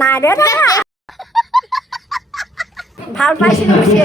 নাই দে ভাল পাইছিলো গুচি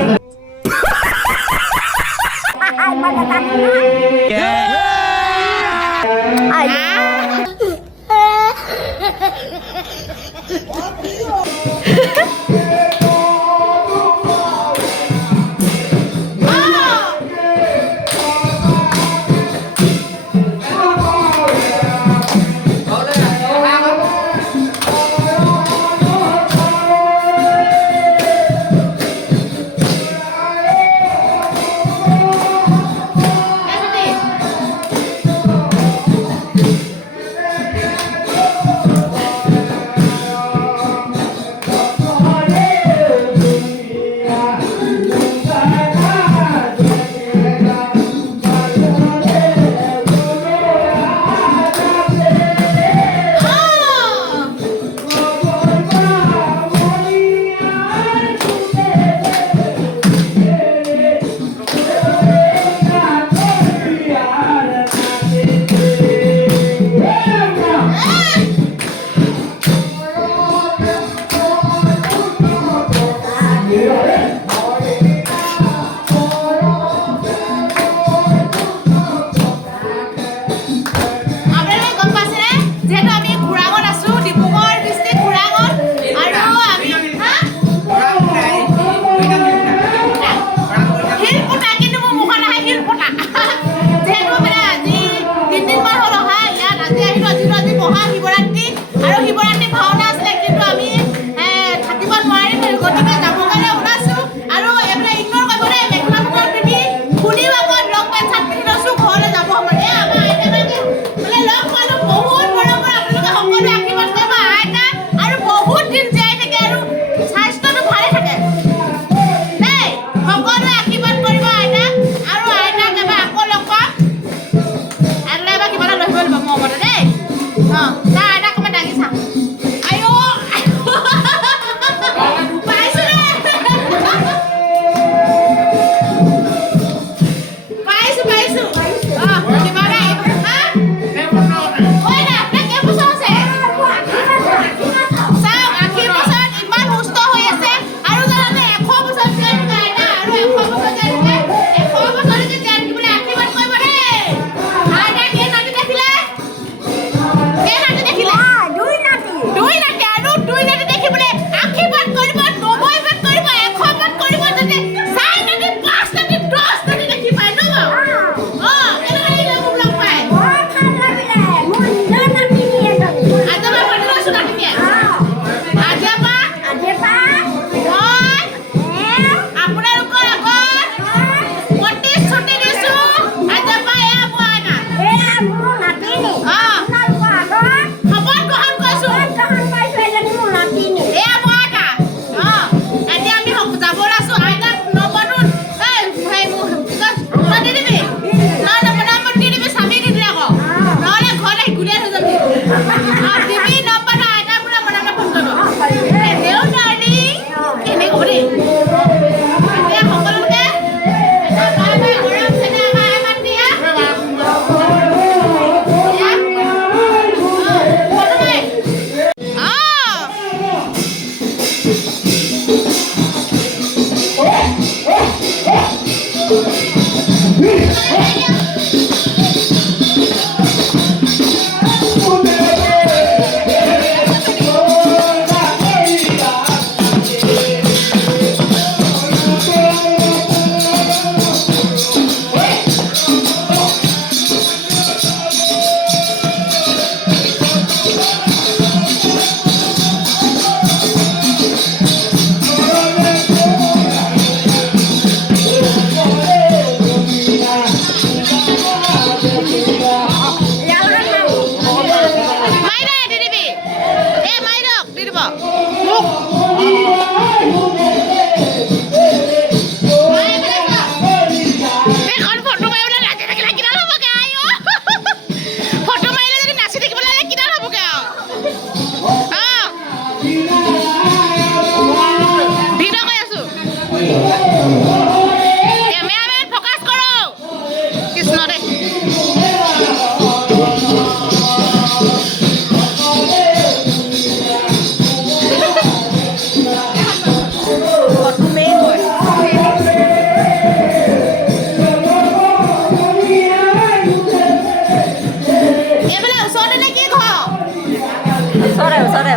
ওচৰতে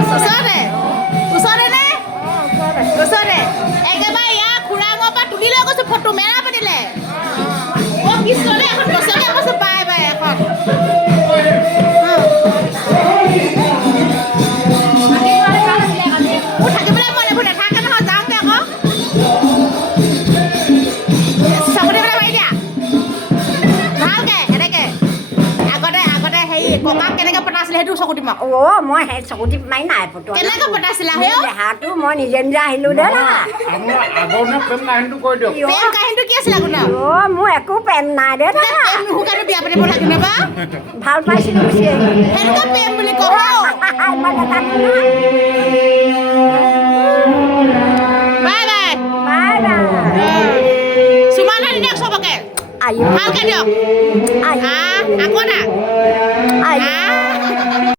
নে ওচৰতে একেবাৰে ইয়াৰ খুৰাঙৰ পৰা তুলি লৈ গৈছো ফটো মেৰা পাতিলে অ কৃষ্ণৰে এখন গছকে কৈছো বাই বাই এখন মোৰ থাকিবলৈ মন এইবোৰ নাথাকে নহয় যাওঁগে আকৌ চকুতে পেলাই মাৰি দিয়া ভালকে এনেকে আগতে হেৰি ককাক কেনেকে পতাইছিলে সেইটো চকু দিম আকৌ অ' মই সেই চকুটি মাৰি নাই ফটো কেনেকে পতাইছিলা হেও দেহাটো মই নিজে আহিলোঁ দে না প্ৰেম কাহিনীটো কি আছিলে আপোনাৰ অ' মোৰ একো প্ৰেম নাই দে না প্ৰেম নুশুকানে বিয়া পাতিব লাগে নাবা ভাল পাইছিলোঁ গুচি আহিলোঁ সেইটোকে প্ৰেম বুলি কওঁ মই নাজানো নহয় bye bye bye bye Sumana দিয়ক চবকে আয়ো ভালকে দিয়ক আয়ো আকৌ না আয়ো